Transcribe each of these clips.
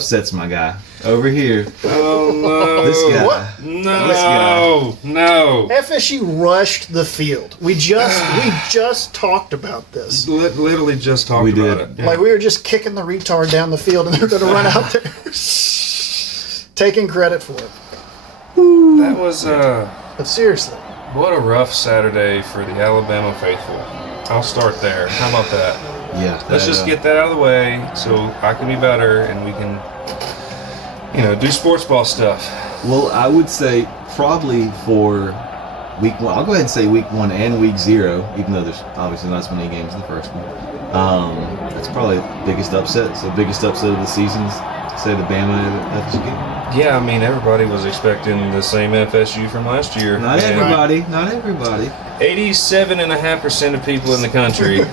upsets, my guy. Over here. Oh, no. This guy. What? No. FSU rushed the field. We just talked about this. Literally just talked about it. Yeah. Like, we were just kicking the retard down the field, and they're going to run out there. Taking credit for it. That was, But seriously. what a rough Saturday for the Alabama faithful. I'll start there. How about that? Yeah. Let's just get that out of the way so I can be better and we can, do sports ball stuff. Well, I would say probably for week 1. I'll go ahead and say week 1 and week 0, even though there's obviously not as many games in the first one. That's probably the biggest upset. So the biggest upset of the season is, say, the Bama FSU game. Yeah, I mean, everybody was expecting the same FSU from last year. Not everybody. 87.5% of people in the country.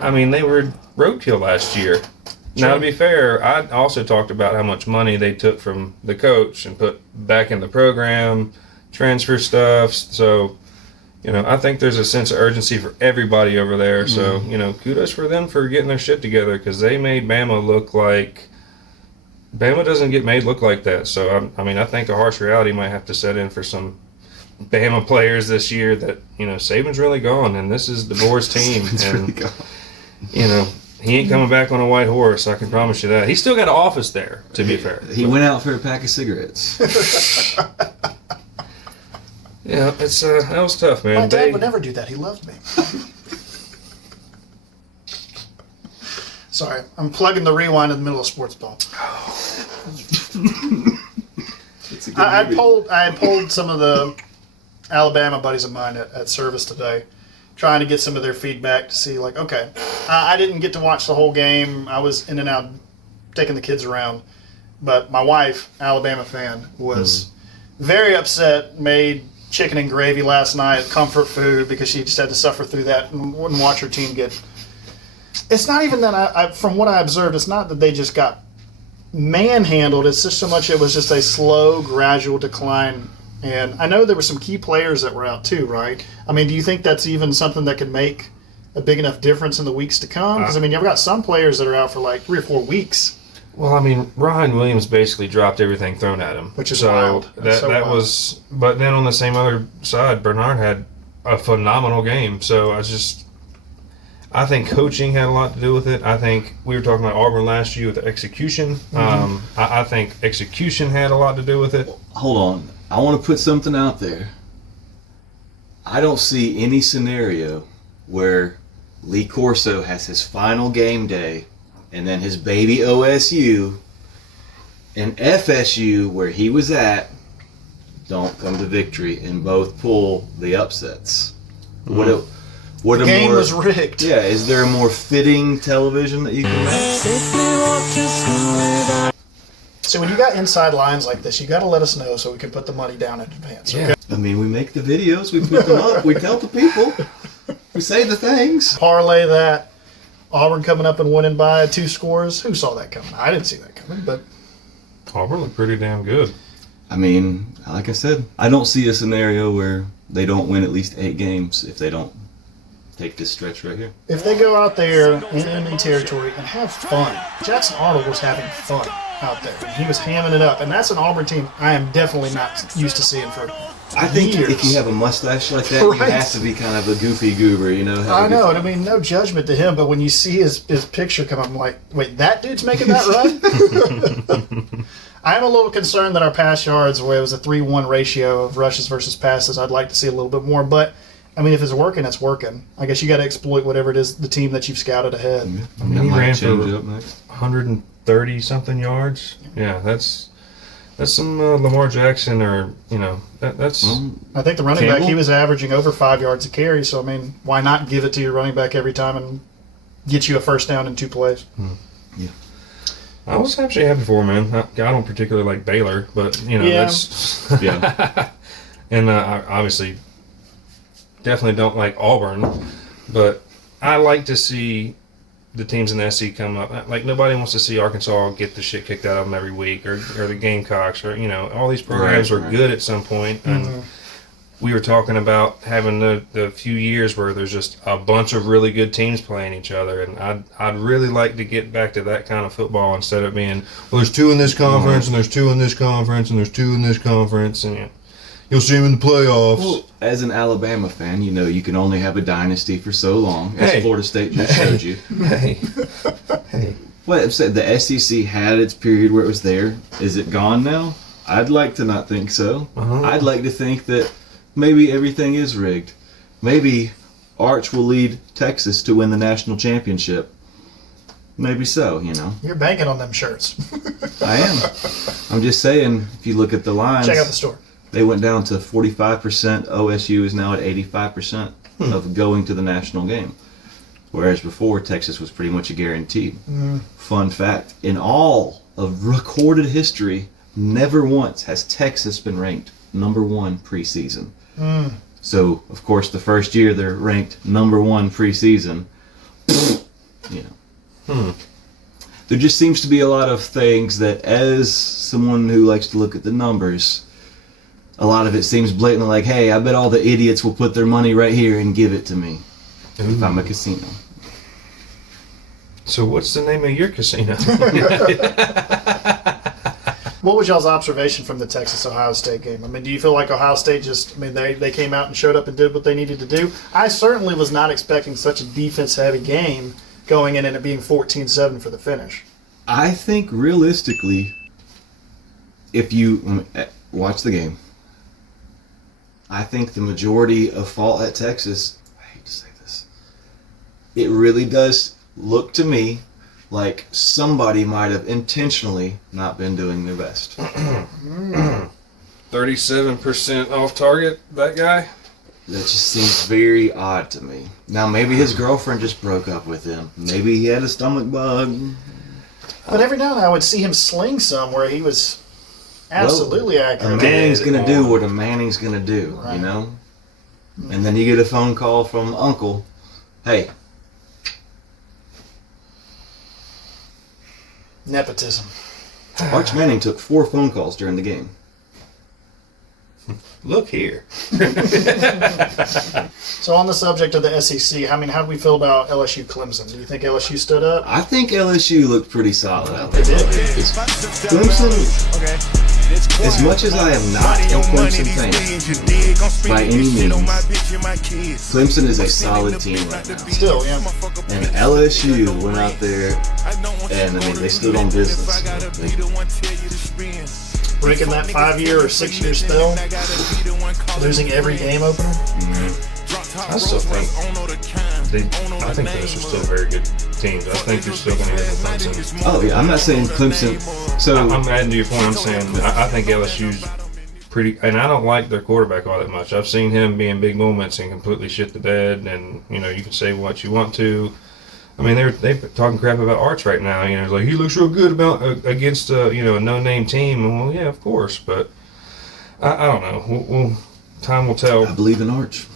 I mean, they were roadkill last year. Now, to be fair, I also talked about how much money they took from the coach and put back in the program, transfer stuff. So, I think there's a sense of urgency for everybody over there. So, kudos for them for getting their shit together because they made Bama look like... Bama doesn't get made look like that. So, I think a harsh reality might have to set in for some Bama players this year that, Saban's really gone and this is DeBoer's team. Really gone. He ain't coming back on a white horse, I can promise you that. He's still got an office there, to be fair. He went out for a pack of cigarettes. Yeah, that was tough, man. My dad would never do that. He loved me. Sorry, I'm plugging the rewind in the middle of sports ball. I had polled some of the Alabama buddies of mine at service today, trying to get some of their feedback to see, like, okay, I didn't get to watch the whole game. I was in and out taking the kids around. But my wife, Alabama fan, was very upset, made chicken and gravy last night, comfort food, because she just had to suffer through that and wouldn't watch her team get... It's not even that, from what I observed, it's not that they just got manhandled. It's just so much it was just a slow, gradual decline. And I know there were some key players that were out too, right? I mean, do you think that's even something that could make a big enough difference in the weeks to come? Because, you've got some players that are out for like 3 or 4 weeks. Well, Ryan Williams basically dropped everything thrown at him. Which is wild. That was... But then on the same other side, Bernard had a phenomenal game. So I think coaching had a lot to do with it. I think we were talking about Auburn last year with the execution. I think execution had a lot to do with it. Hold on. I want to put something out there. I don't see any scenario where Lee Corso has his final game day and then his baby OSU and FSU, where he was at, don't come to victory and both pull the upsets. The game was rigged. Yeah, is there a more fitting television that you can make? So when you got inside lines like this, you got to let us know so we can put the money down in advance. Yeah. Okay? We make the videos, we put them up, we tell the people, we say the things. Parlay that. Auburn coming up and winning by 2 scores. Who saw that coming? I didn't see that coming, but... Auburn looked pretty damn good. Like I said, I don't see a scenario where they don't win at least 8 games if they don't take this stretch right here. If they go out there in enemy territory and have fun. Jackson Arnold was having fun out there. He was hamming it up, and that's an Auburn team I am definitely not used to seeing for I think years. If you have a mustache like that, you have to be kind of a goofy goober, I know, and no judgment to him, but when you see his picture come up, I'm like, wait, that dude's making that run? I'm a little concerned that our pass yards, where it was a 3-1 ratio of rushes versus passes, I'd like to see a little bit more, but if it's working, it's working. I guess you got to exploit whatever it is, the team that you've scouted ahead. He ran for 130-something yards. Yeah, that's some Lamar Jackson that's... I think the running back, he was averaging over 5 yards a carry, so, why not give it to your running back every time and get you a first down in 2 plays? Yeah. I was actually happy for him, man. I don't particularly like Baylor, but, that's... Yeah. And I obviously definitely don't like Auburn, but I like to see the teams in the SEC come up. Like, nobody wants to see Arkansas get the shit kicked out of them every week, or the Gamecocks, or all these programs were good at some point, and we were talking about having the few years where there's just a bunch of really good teams playing each other, and I'd really like to get back to that kind of football instead of being, well, there's 2 in this conference, and there's 2 in this conference, and there's 2 in this conference, and you'll see them in the playoffs. Well, as an Alabama fan, you know you can only have a dynasty for so long, as Hey. Florida State just showed you. Hey. Well, I'm saying the SEC had its period where it was there. Is it gone now? I'd like to not think so. I'd like to think that maybe everything is rigged. Maybe Arch will lead Texas to win the national championship. Maybe so, you know. You're banking on them shirts. I am. I'm just saying, if you look at the lines, Check out the store. they went down to 45%. OSU is now at 85% of going to the national game. Whereas before, Texas was pretty much a guarantee. Fun fact, in all of recorded history, never once has Texas been ranked number 1 preseason. So, of course, the first year they're ranked number 1 preseason. You know. There just seems to be a lot of things that, as someone who likes to look at the numbers, a lot of it seems blatantly like, hey, I bet all the idiots will put their money right here and give it to me if I'm a casino. So what's the name of your casino? What was y'all's observation from the Texas-Ohio State game? I mean, do you feel like Ohio State they came out and showed up and did what they needed to do? I certainly was not expecting such a defense-heavy game going in and it being 14-7 for the finish. I think realistically, if you watch the game, I think the majority of fault at Texas, I hate to say this, it really does look to me like somebody might have intentionally not been doing their best. 37% off target, that guy? That just seems very odd to me. Now, maybe his girlfriend just broke up with him. Maybe he had a stomach bug. But every now and then I would see him sling some where he was absolutely A accurate. Manning's going to do what a Manning's going to do, Right. you know? And then you get a phone call from Uncle. Hey, Nepotism. Arch Manning took 4 phone calls during the game. Look here. So on the subject of the SEC, how do we feel about LSU Clemson? Do you think LSU stood up? I think LSU looked pretty solid out there. They did. Clemson, as much as I am not a Clemson fan by any means, Clemson is a solid team right now. Still, yeah. And LSU went out there and, I mean, they stood on business. Breaking that 5-year or 6-year spell, losing every game opener. I still think I think those are still very good teams. I think you're still going to get Clemson. Oh, yeah, I'm not saying Clemson. So I'm adding to your point. I'm saying I think LSU's pretty, and I don't like their quarterback all that much. I've seen him be in big moments and completely shit the bed, and you know you can say what you want to. I mean, they're talking crap about Arch right now. You know, it's like he looks real good against a no-name team. And, well, yeah, of course, but I don't know. Time will tell. I believe in Arch.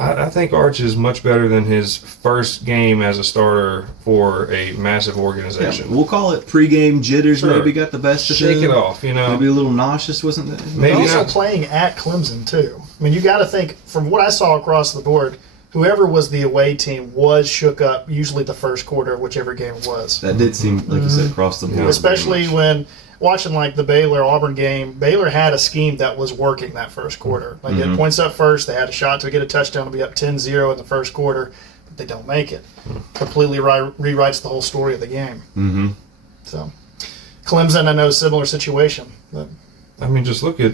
I think Arch is much better than his first game as a starter for a massive organization. Yeah, we'll call it pregame jitters. Sure. Maybe got the best of Shake him. it off, you know. Maybe a little nauseous, wasn't it? Maybe They're also not. playing at Clemson, too. I mean, you got to think, from what I saw across the board, whoever was the away team was shook up, usually the first quarter of whichever game it was. That did seem, like you said, across the board. Especially when watching like the Baylor-Auburn game, Baylor had a scheme that was working that first quarter. Like they had points up first, they had a shot to get a touchdown to be up 10-0 in the first quarter, but they don't make it. Completely rewrites the whole story of the game. Mm-hmm. So Clemson, I know, similar situation. But I mean, just look at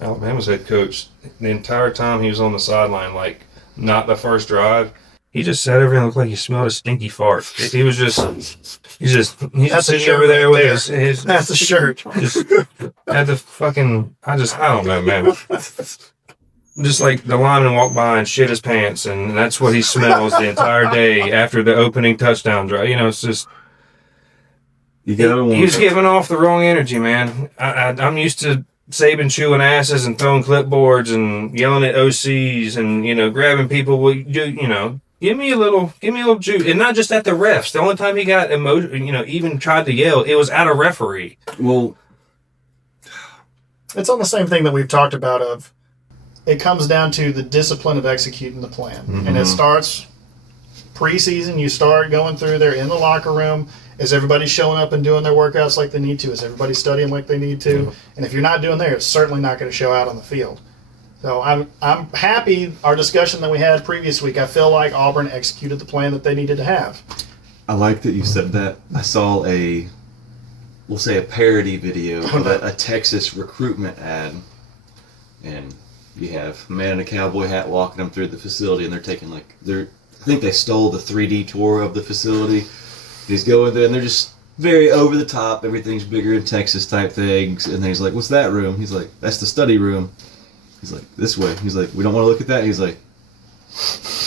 Alabama's head coach. The entire time he was on the sideline, like, not the first drive, he just sat over and looked like he smelled a stinky fart. He was just sitting over there with his that's the shirt. just had the fucking, I don't know, man. Just like the lineman walked by and shit his pants, and that's what he smells the entire day after the opening touchdown drive. You know, it's just, You gotta he was giving off the wrong energy, man. I'm used to Saban chewing asses and throwing clipboards and yelling at OCs and, you know, grabbing people. Well, you know, give me a little juice. And not just at the refs. The only time he got even tried to yell, it was at a referee. Well, It's on the same thing that we've talked about of it comes down to the discipline of executing the plan. Mm-hmm. And it starts preseason. You start going through there in the locker room. Is everybody showing up and doing their workouts like they need to? Is everybody studying like they need to? And if you're not doing there, it's certainly not going to show out on the field. So I'm happy. Our discussion that we had previous week, I feel like Auburn executed the plan that they needed to have. I like that you said that. I saw we'll say a parody video of a Texas recruitment ad, and you have a man in a cowboy hat walking them through the facility, and they're taking I think they stole the 3D tour of the facility. He's going there, and they're just very over the top. Everything's bigger in Texas type things, and then he's like, "What's that room?" He's like, "That's the study room." He's like, "This way." He's like, "We don't want to look at that." He's like,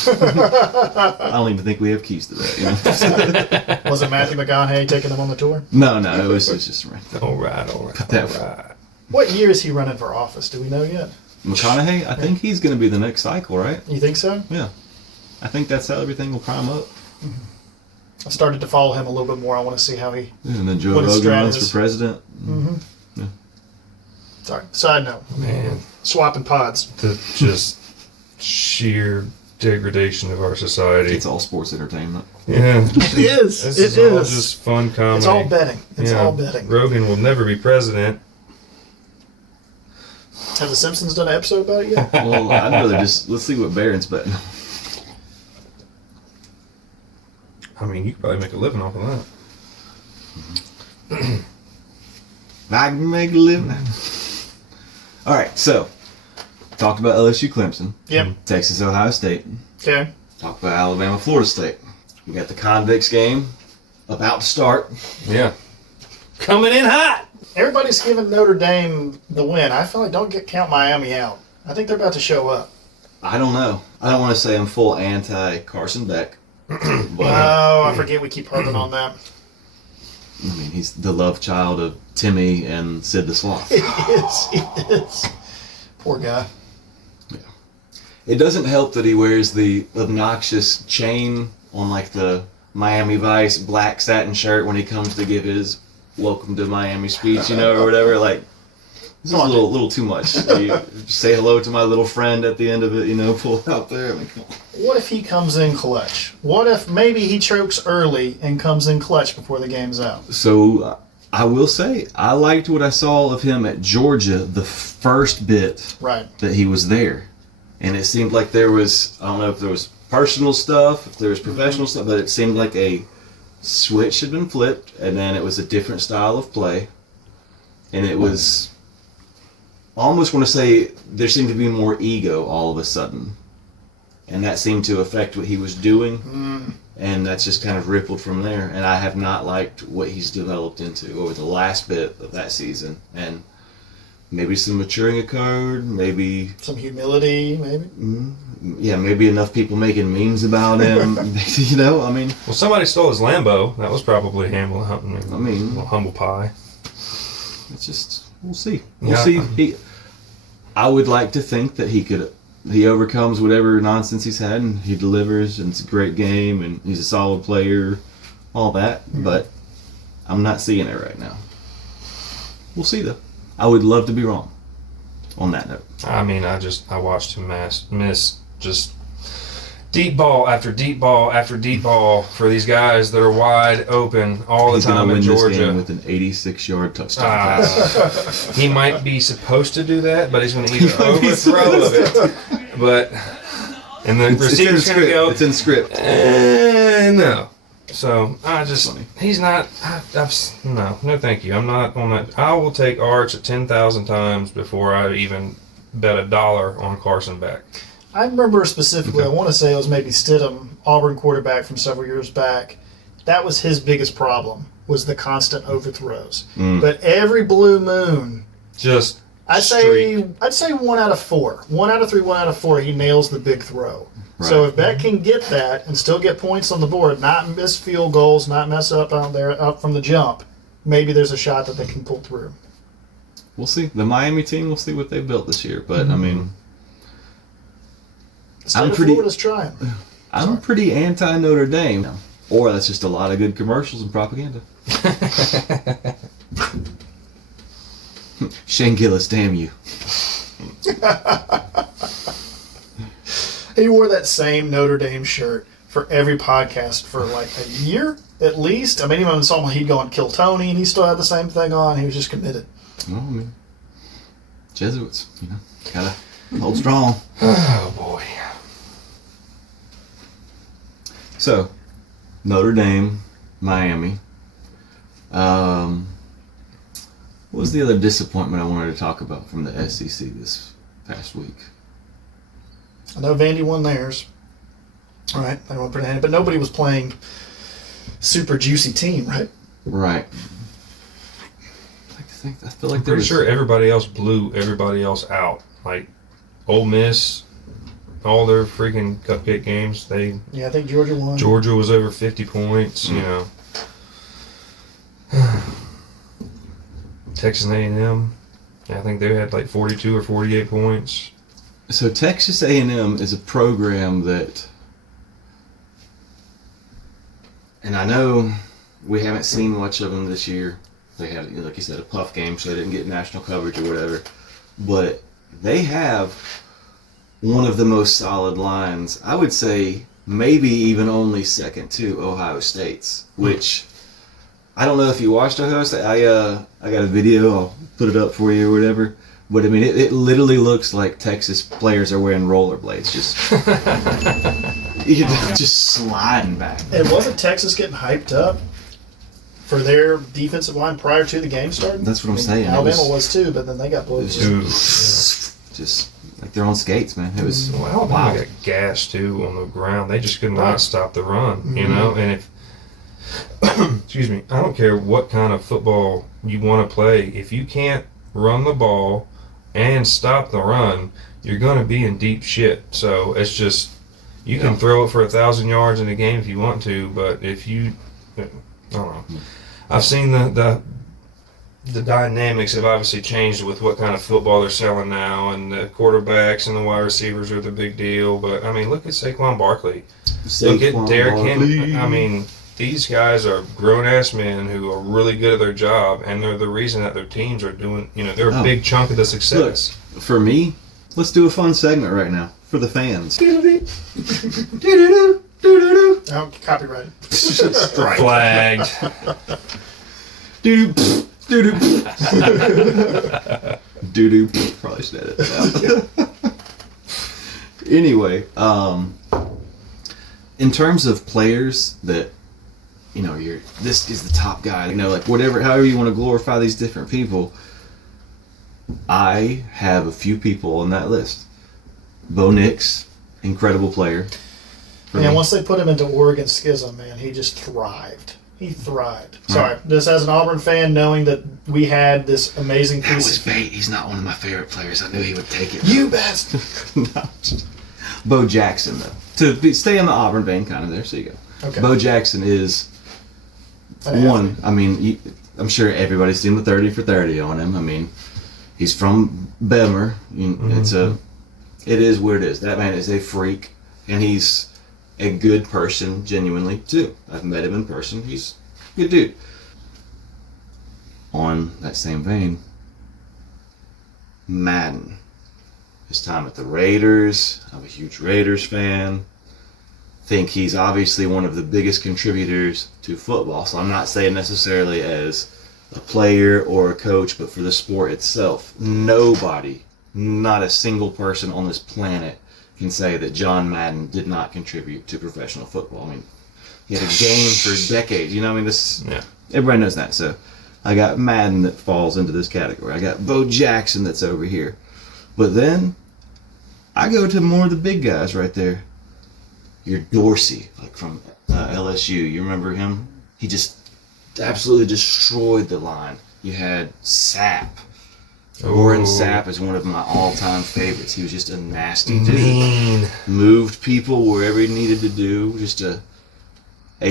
"I don't even think we have keys to that." You know? Was it Matthew McConaughey taking them on the tour? No, it was just right. All right. What year is he running for office? Do we know yet? McConaughey, I think he's going to be the next cycle, right? You think so? Yeah. I think that's how everything will prime up. I started to follow him a little bit more. I want to see how he... And then Joe what his Rogan strat runs is. for president. Mm-hmm. Yeah. Sorry. Side note. Man, Swapping pods. the just sheer degradation of our society. It's all sports entertainment. Yeah. It is. This It is all is. just fun comedy. It's all betting. It's Yeah. all betting. Rogan will never be president. Have the Simpsons done an episode about it yet? Well, I'd rather let's see what Barron's betting. I mean, you could probably make a living off of that. I can make a living. All right, so talked about LSU Clemson. Yep. Texas Ohio State. Okay. Talked about Alabama Florida State. We got the Convicts game about to start. Yeah. Coming in hot. Everybody's giving Notre Dame the win. I feel like don't count Miami out. I think they're about to show up. I don't know. I don't want to say I'm full anti Carson Beck. But Oh, I forget we keep harping on that. I mean, he's the love child of Timmy and Sid the Sloth. He is. Poor guy. It doesn't help that he wears the obnoxious chain on the Miami Vice black satin shirt when he comes to give his welcome to Miami speech, or whatever. This is a little too much. You say hello to my little friend at the end of it, pull out there. Come on. What if he comes in clutch? What if maybe he chokes early and comes in clutch before the game's out? So I will say, I liked what I saw of him at Georgia the first bit that he was there. And it seemed like there was, I don't know if there was personal stuff, if there was professional stuff, but it seemed like a switch had been flipped, and then it was a different style of play. And it was, I almost want to say, there seemed to be more ego all of a sudden. And that seemed to affect what he was doing. And that's just kind of rippled from there. And I have not liked what he's developed into over the last bit of that season. And maybe some maturing occurred, maybe... Some humility, maybe? Yeah, maybe enough people making memes about him. I mean... Well, somebody stole his Lambo. That was probably humble. A little humble pie. It's just... We'll see. We'll see. I would like to think that he overcomes whatever nonsense he's had, and he delivers, and it's a great game, and he's a solid player, all that. But I'm not seeing it right now. We'll see, though. I would love to be wrong on that note. I mean, I watched him miss just deep ball after deep ball after deep ball for these guys that are wide open all the time in Georgia. He's going to win this game with an 86-yard touchdown pass. He might be supposed to do that, but he's going to either overthrow of it. But and the receiver's going to go. It's in script. No. So he's not. No, thank you. I'm not on that. I will take Arch 10,000 times before I even bet $1 on Carson Beck. I remember specifically, I want to say it was maybe Stidham, Auburn quarterback from several years back. That was his biggest problem, was the constant overthrows. But every blue moon, I'd say 1 out of 4. 1 out of 3, 1 out of 4, he nails the big throw. Right. So if Beck can get that and still get points on the board, not miss field goals, not mess up out there up from the jump, maybe there's a shot that they can pull through. We'll see. The Miami team, we'll see what they built this year. But, I mean... Florida's trying. I'm pretty anti-Notre Dame. Or that's just a lot of good commercials and propaganda. Shane Gillis, damn you. He wore that same Notre Dame shirt for every podcast for like a year at least. I mean, even when someone he'd go and kill Tony, and he still had the same thing on. He was just committed. Well, I mean, Jesuits, gotta hold strong. Oh boy. So, Notre Dame, Miami. What was the other disappointment I wanted to talk about from the SEC this past week? I know Vandy won theirs. All right, they went pretty handy, but nobody was playing super juicy team, right? Right. I feel like I'm pretty sure everybody else blew everybody else out. Like Ole Miss, all their freaking cupcake games. I think Georgia won. Georgia was over 50 points. You know. Texas A&M, I think they had like 42 or 48 points. So Texas A&M is a program that, and I know we haven't seen much of them this year. They had, like you said, a puff game, so they didn't get national coverage or whatever. But they have one of the most solid lines. I would say maybe even only second to Ohio State's, which I don't know if you watched Ohio State. I got a video. I'll put it up for you or whatever. But, I mean, it literally looks like Texas players are wearing rollerblades, just sliding back. And wasn't Texas getting hyped up for their defensive line prior to the game starting? That's what I'm saying. Alabama was too, but then they got blown. Just like they're on skates, man. It was Alabama got gassed too on the ground. They just could not stop the run, you know. And if excuse me, I don't care what kind of football you want to play. If you can't run the ball and stop the run, you're going to be in deep shit. So it's just you can throw it for 1,000 yards in a game if you want to, but if you, I don't know. I've seen the dynamics have obviously changed with what kind of football they're selling now, and the quarterbacks and the wide receivers are the big deal. But I mean, look at Saquon Barkley. Look at Derrick Henry. I mean, these guys are grown-ass men who are really good at their job, and they're the reason that their teams are doing, they're a big chunk of the success. Look, for me, let's do a fun segment right now for the fans. Oh, copyrighted. Flagged. Doo-doo. Probably should edit that out. Anyway, in terms of players that, this is the top guy, like whatever, however you want to glorify these different people, I have a few people on that list. Bo Nix, incredible player. And once they put him into Oregon Schism, man, he just thrived. He thrived. Sorry, this as an Auburn fan, knowing that we had this amazing piece. That was bait. He's not one of my favorite players. I knew he would take it. You bastard. Bo Jackson, though. Stay in the Auburn vein, kind of there, so you go. Okay. Bo Jackson is one. I mean, I'm sure everybody's seen the 30 for 30 on him. I mean, he's from Bama. It is where it is. That man is a freak, and he's a good person, genuinely, too. I've met him in person. He's a good dude. On that same vein, Madden. His time at the Raiders. I'm a huge Raiders fan. Think he's obviously one of the biggest contributors to football. So I'm not saying necessarily as a player or a coach, but for the sport itself. Nobody, not a single person on this planet can say that John Madden did not contribute to professional football. I mean, he had a game for decades. Everybody knows that. So I got Madden that falls into this category. I got Bo Jackson that's over here. But then I go to more of the big guys right there. Your Dorsey, like from LSU. You remember him? He just absolutely destroyed the line. You had Sapp. Warren Sapp is one of my all-time favorites. He was just a nasty dude. Moved people wherever he needed to do. Just a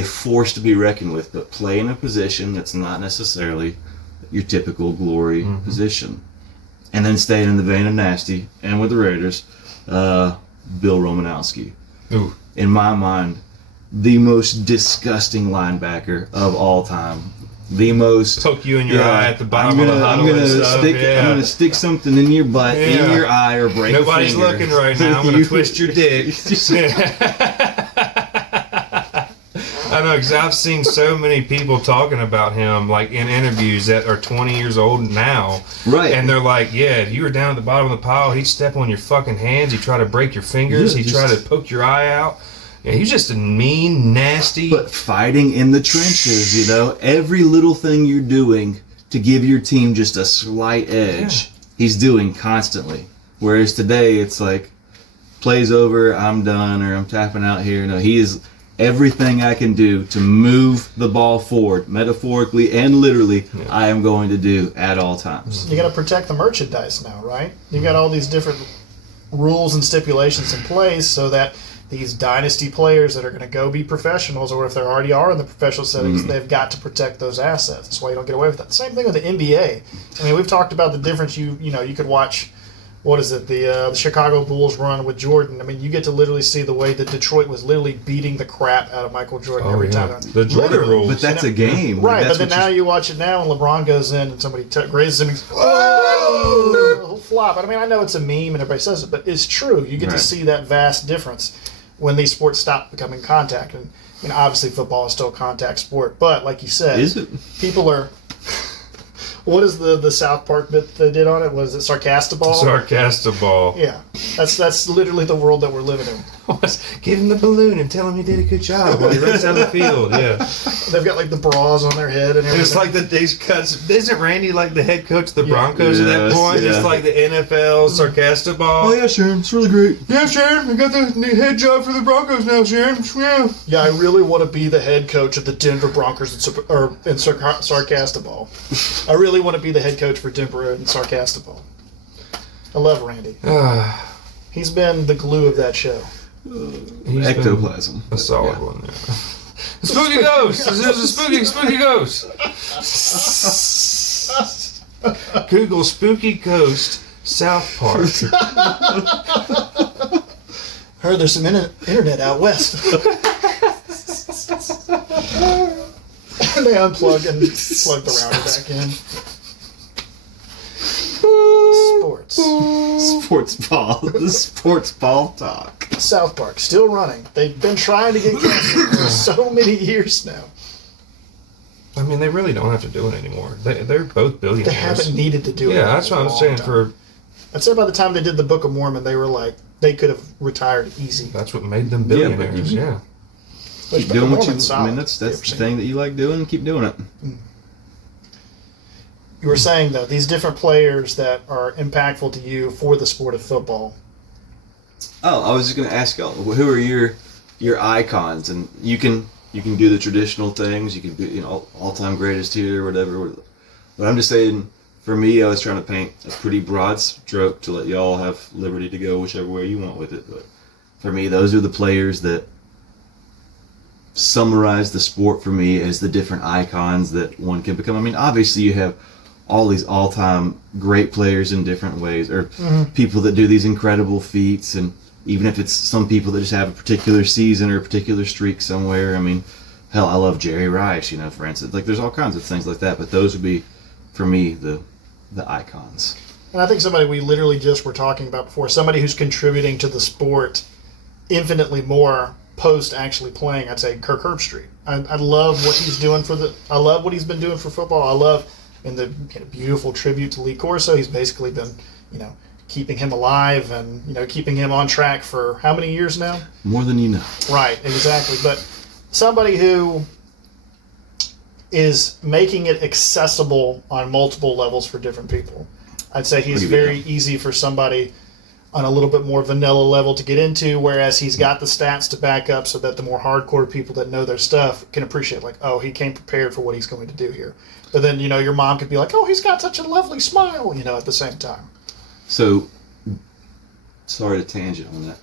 force to be reckoned with, but play in a position that's not necessarily your typical glory position. And then staying in the vein of nasty, and with the Raiders, Bill Romanowski. Ooh. In my mind, the most disgusting linebacker of all time. the most poke you in your eye at the bottom of the I'm huddle and stuff. I'm gonna stick something in your butt, in your eye, or break a Nobody's finger. looking right now. I'm gonna twist your dick. I know, because I've seen so many people talking about him, like in interviews that are 20 years old now. Right. And they're like, yeah, if you were down at the bottom of the pile, he'd step on your fucking hands. He'd try to break your fingers. He'd try to poke your eye out. Yeah, he's just a mean, nasty. But fighting in the trenches, every little thing you're doing to give your team just a slight edge, he's doing constantly. Whereas today, it's like, play's over, I'm done, or I'm tapping out here. No, he is everything I can do to move the ball forward, metaphorically and literally, I am going to do at all times. You got to protect the merchandise now, right? You got all these different rules and stipulations in place so that these dynasty players that are going to go be professionals, or if they already are in the professional settings, they've got to protect those assets. That's why you don't get away with that. Same thing with the NBA. I mean, we've talked about the difference. You could watch, what is it, the Chicago Bulls run with Jordan. I mean, you get to literally see the way that Detroit was literally beating the crap out of Michael Jordan every time. The Jordan rules. But that's a game. Right, That's but then now you watch it now, and LeBron goes in, and somebody grazes him, and he's, whoa, flop. I mean, I know it's a meme, and everybody says it, but it's true. You get to see that vast difference when these sports stop becoming contact. And I mean, obviously football is still a contact sport, but like you said, Is it? People are. What is the South Park bit they did on it? Was it Sarcastable? Sarcastable. Yeah, that's literally the world that we're living in. Give him the balloon and tell him you did a good job while he runs down the field. Yeah, they've got like the bras on their head and everything. it's like these cuts. Isn't Randy like the head coach of the Broncos at that point? Yeah. It's like the NFL Sarcastable. Oh yeah, Sharon, it's really great. Yeah, Sharon, I got the new head job for the Broncos now, Sharon. Yeah. Yeah, I really want to be the head coach of the Denver Broncos in Sarcastable. I really want to be the head coach for Denver in Sarcastable. I love Randy. He's been the glue of that show. Ectoplasm. A solid one there. Spooky ghost! There's a spooky ghost! Google spooky ghost South Park. Heard there's some internet out west. They unplugged and plugged the router back in. Sports ball talk. South Park, still running. They've been trying to get canceled for so many years now. I mean, they really don't have to do it anymore. They're both billionaires. They haven't needed to do it. Yeah, that's what I'm saying. I'd say by the time they did the Book of Mormon, they were like, they could have retired easy. That's what made them billionaires, yeah. Keep doing what you... I mean, that's the thing that you like doing, keep doing it. You were saying, though, these different players that are impactful to you for the sport of football. Oh, I was just going to ask y'all, who are your icons? And you can do the traditional things. You can be, all-time greatest here or whatever. But I'm just saying, for me, I was trying to paint a pretty broad stroke to let y'all have liberty to go whichever way you want with it. But for me, those are the players that summarize the sport for me as the different icons that one can become. I mean, obviously you have all these all-time great players in different ways, or people that do these incredible feats, and even if it's some people that just have a particular season or a particular streak somewhere. I mean, hell, I love Jerry Rice, for instance. Like, there's all kinds of things like that, but those would be, for me, the icons. And I think somebody we literally just were talking about before, somebody who's contributing to the sport infinitely more post actually playing, I'd say Kirk Herbstreit. I love what he's doing I love what he's been doing for football. I love in the beautiful tribute to Lee Corso. He's basically been, keeping him alive and, keeping him on track for how many years now? More than you know. Right, exactly. But somebody who is making it accessible on multiple levels for different people. I'd say he's very easy for somebody on a little bit more vanilla level to get into, whereas he's got the stats to back up so that the more hardcore people that know their stuff can appreciate, like, oh, he came prepared for what he's going to do here. But then, your mom could be like, oh, he's got such a lovely smile, at the same time. So, sorry to tangent on that.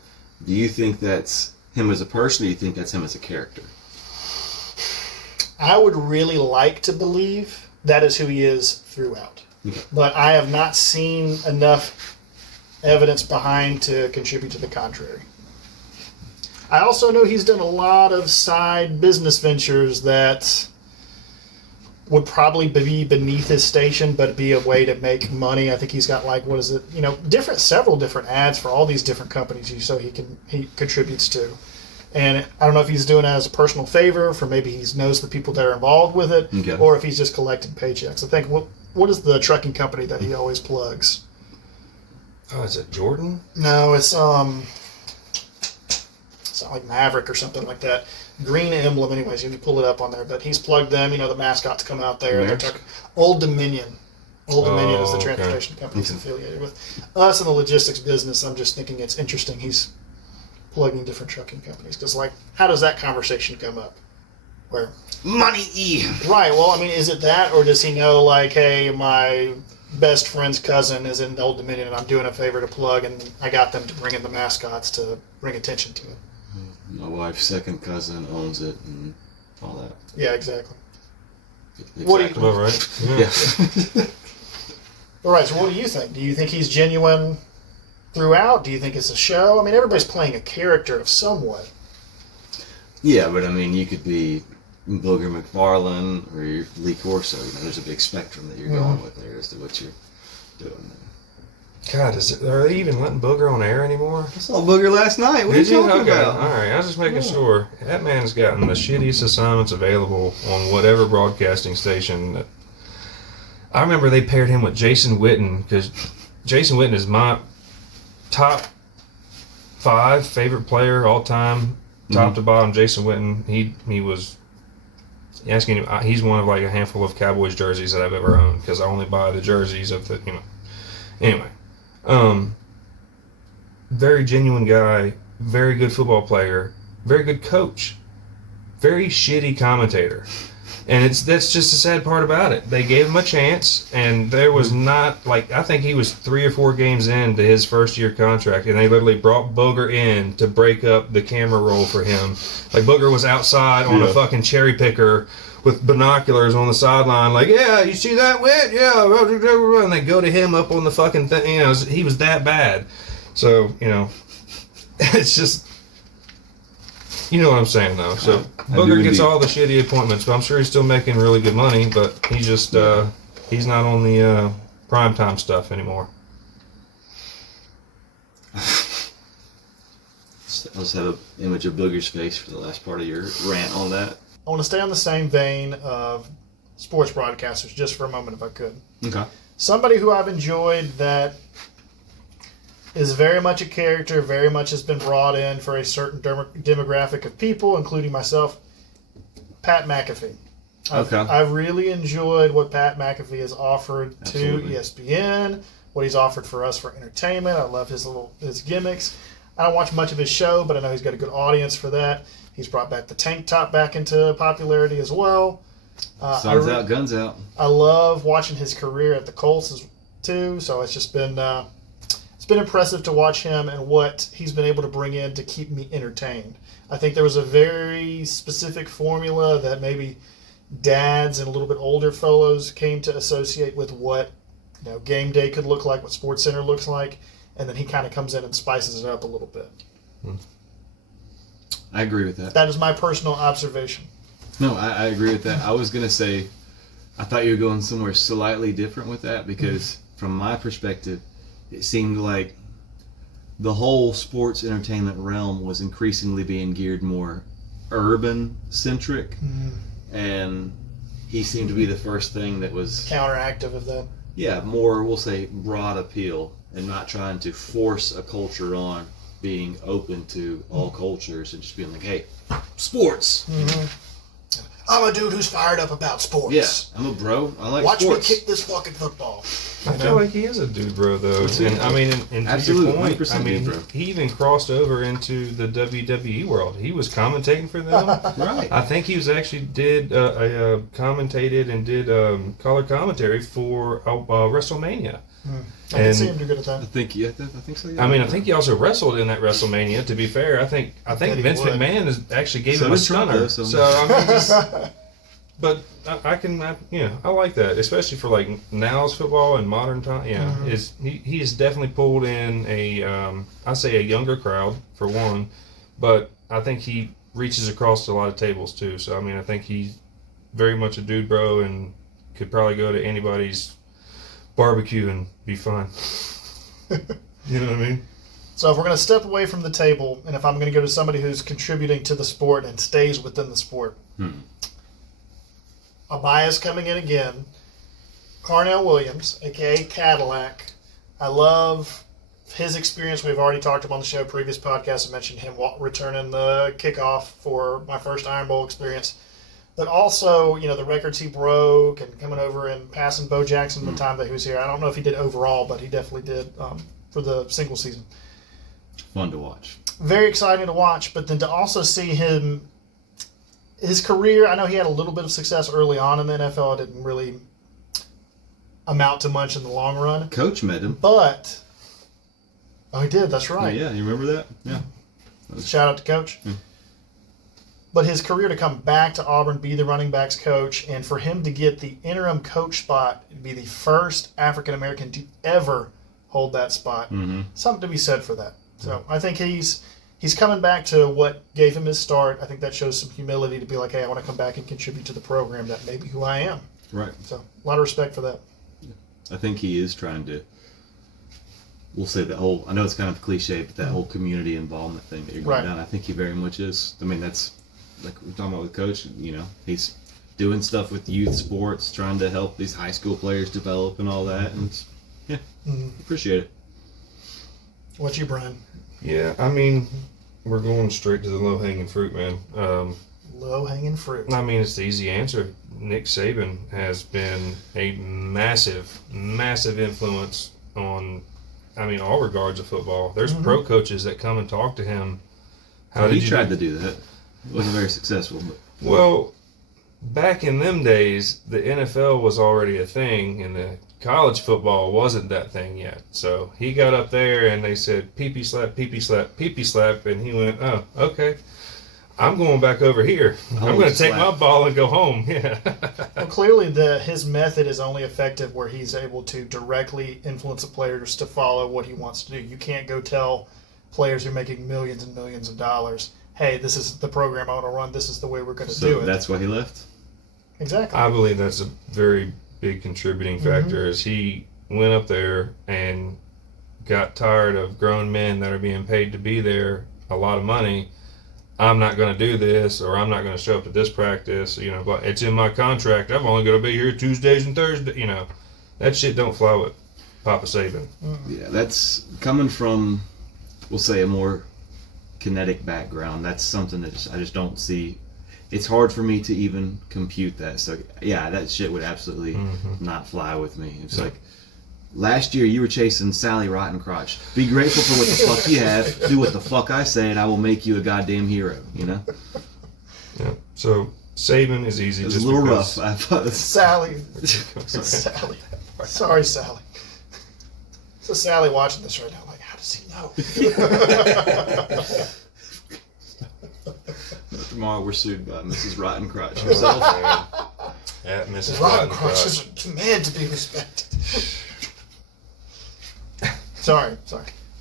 Do you think that's him as a person, or do you think that's him as a character? I would really like to believe that is who he is throughout. Okay. But I have not seen enough evidence behind to contribute to the contrary. I also know he's done a lot of side business ventures that would probably be beneath his station, but be a way to make money. I think he's got several different ads for all these different companies, so he contributes to. And I don't know if he's doing it as a personal favor, for maybe he knows the people that are involved with it, or if he's just collecting paychecks. I think what is the trucking company that he always plugs? Oh, is it Jordan? No, it's not like Maverick or something like that. Green emblem, anyways. You can pull it up on there, but he's plugged them. The mascots come out there. They're Old Dominion. Old Dominion is the transportation company he's affiliated with. Us in the logistics business, I'm just thinking it's interesting. He's plugging different trucking companies because, how does that conversation come up? Where money? Right. Well, I mean, is it that, or does he know, hey, my best friend's cousin is in Old Dominion, and I'm doing a favor to plug, and I got them to bring in the mascots to bring attention to it. My wife's second cousin owns it and all that. Yeah, exactly. What do you, right? Yeah. All right, so what do you think? Do you think he's genuine throughout? Do you think it's a show? I mean, everybody's playing a character of somewhat. Yeah, but I mean, you could be Booger McFarlane or Lee Corso. There's a big spectrum that you're going with there as to what you're doing. God, are they even letting Booger on air anymore? I saw Booger last night. What are you talking about? All right, I was just making sure. That man's gotten the shittiest assignments available on whatever broadcasting station. I remember they paired him with Jason Witten, because Jason Witten is my top 5 favorite player all time, top to bottom. Jason Witten, he was asking him. He's one of a handful of Cowboys jerseys that I've ever owned, because I only buy the jerseys of the Anyway. Very genuine guy, very good football player, very good coach, very shitty commentator. And that's just the sad part about it. They gave him a chance, and there was not, I think he was 3 or 4 games into his first year contract, and they literally brought Booger in to break up the camera roll for him. Booger was outside on a fucking cherry picker with binoculars on the sideline, yeah, you see that, Whit? Yeah, and they go to him up on the fucking thing. He was that bad. So, it's just, you know what I'm saying, though. So, Booger gets all the shitty appointments, but I'm sure he's still making really good money, but he's just, he's not on the primetime stuff anymore. I just had an image of Booger's face for the last part of your rant on that. I want to stay on the same vein of sports broadcasters just for a moment, if I could. Okay. Somebody who I've enjoyed that is very much a character, very much has been brought in for a certain demographic of people, including myself, Pat McAfee. I've really enjoyed what Pat McAfee has offered to ESPN, what he's offered for us for entertainment. I love his gimmicks. I don't watch much of his show, but I know he's got a good audience for that. He's brought back the tank top back into popularity as well. Sun's out, guns out. I love watching his career at the Colts too. So it's just been it's been impressive to watch him and what he's been able to bring in to keep me entertained. I think there was a very specific formula that maybe dads and a little bit older fellows came to associate with what game day could look like, what SportsCenter looks like, and then he kind of comes in and spices it up a little bit. I agree with that. That is my personal observation. No, I agree with that. I was going to say, I thought you were going somewhere slightly different with that because from my perspective, it seemed like the whole sports entertainment realm was increasingly being geared more urban-centric, and he seemed to be the first thing that was... counteractive of that. Yeah, more, we'll say, broad appeal and not trying to force a culture on, being open to all cultures and just being like, hey, sports. I'm a dude who's fired up about sports. Yeah, I'm a bro. I like Watch sports. me kick this fucking football. I feel like he is a dude, bro, though. And I mean, and to your point, I mean, he even crossed over into the WWE world. He was commentating for them. Right. I think he was actually commentated and did color commentary for WrestleMania. I can see him do good at that. I think so. Yeah. I mean, I think he also wrestled in that WrestleMania. To be fair, I think Vince McMahon actually gave him a stunner. So I mean, but I like that, especially for now's football and modern time. Yeah, he has definitely pulled in I say a younger crowd for one, but I think he reaches across a lot of tables too. So I mean, I think he's very much a dude bro and could probably go to anybody's barbecue and be fine. You know what I mean? So if we're going to step away from the table, and if I'm going to go to somebody who's contributing to the sport and stays within the sport, a bias coming in again, Carnell Williams, a.k.a. Cadillac. I love his experience. We've already talked about on the show, previous podcasts. I mentioned him returning the kickoff for my first Iron Bowl experience. But also, you know, the records he broke and coming over and passing Bo Jackson the time that he was here. I don't know if he did overall, but he definitely did for the single season. Fun to watch. Very exciting to watch, but then to also see him, his career, I know he had a little bit of success early on in the NFL. It didn't really amount to much in the long run. Coach met him. But, he did, that's right. Yeah, you remember that? Yeah. Shout out to Coach. But his career to come back to Auburn, be the running backs coach, and for him to get the interim coach spot, be the first African-American to ever hold that spot. Something to be said for that. So I think he's coming back to what gave him his start. I think that shows some humility to be like, hey, I want to come back and contribute to the program. That may be who I am. Right. So a lot of respect for that. I think he is trying to, we'll say that whole, I know it's kind of cliche, but that whole community involvement thing that you're going down, I think he very much is. I mean, that's, like we're talking about with Coach, you know, he's doing stuff with youth sports, trying to help these high school players develop and all that. And appreciate it. What's you, Brian? Yeah, I mean, we're going straight to the low-hanging fruit, man. Low-hanging fruit. I mean, it's the easy answer. Nick Saban has been a massive, massive influence on, I mean, all regards of football. There's pro coaches that come and talk to him. He tried to do that. It wasn't very successful. But. Well, back in them days, the NFL was already a thing, and the college football wasn't that thing yet. So he got up there, and they said, pee-pee slap, pee-pee slap, pee-pee slap, and he went, oh, okay. I'm going back over here. I'm going to take my ball and go home. Yeah. Well, clearly his method is only effective where he's able to directly influence the players to follow what he wants to do. You can't go tell players who are making millions and millions of dollars, hey, this is the program I want to run. This is the way we're going to do it. That's why he left? Exactly. I believe that's a very big contributing factor is he went up there and got tired of grown men that are being paid to be there a lot of money. I'm not going to do this, or I'm not going to show up to this practice. You know, but it's in my contract. I'm only going to be here Tuesdays and Thursdays. You know, that shit don't fly with Papa Saban. Yeah, that's coming from, we'll say, a more kinetic background. That's something that I just don't see. It's hard for me to even compute that. So, yeah, that shit would absolutely not fly with me. It's like, last year you were chasing Sally Rottencrotch. Be grateful for what the fuck you have. Do what the fuck I say, and I will make you a goddamn hero, you know? Yeah. So, Saban is easy. It's a little rough. I thought Sally. Sally. Sorry, Sally. So Sally watching this right now, like, how does he know? Tomorrow we're sued by Mrs. Rottencrotch herself. At Mrs. Rottencrotch is a command to be respected. Sorry.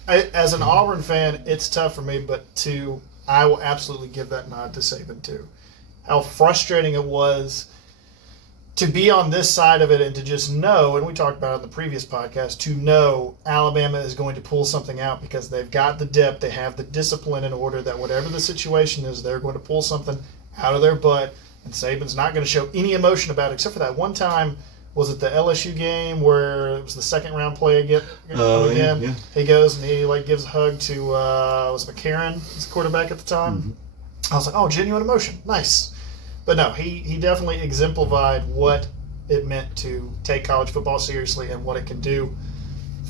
As an Auburn fan, it's tough for me, but I will absolutely give that nod to Saban too. How frustrating it was to be on this side of it and to just know, and we talked about it in the previous podcast, to know Alabama is going to pull something out because they've got the depth, they have the discipline in order that whatever the situation is, they're going to pull something out of their butt, and Saban's not going to show any emotion about it, except for that one time. Was it the LSU game where it was the second round play again? Yeah. He goes and he gives a hug to was it McCarron, his quarterback at the time. I was like, oh, genuine emotion, nice. But no, he definitely exemplified what it meant to take college football seriously and what it can do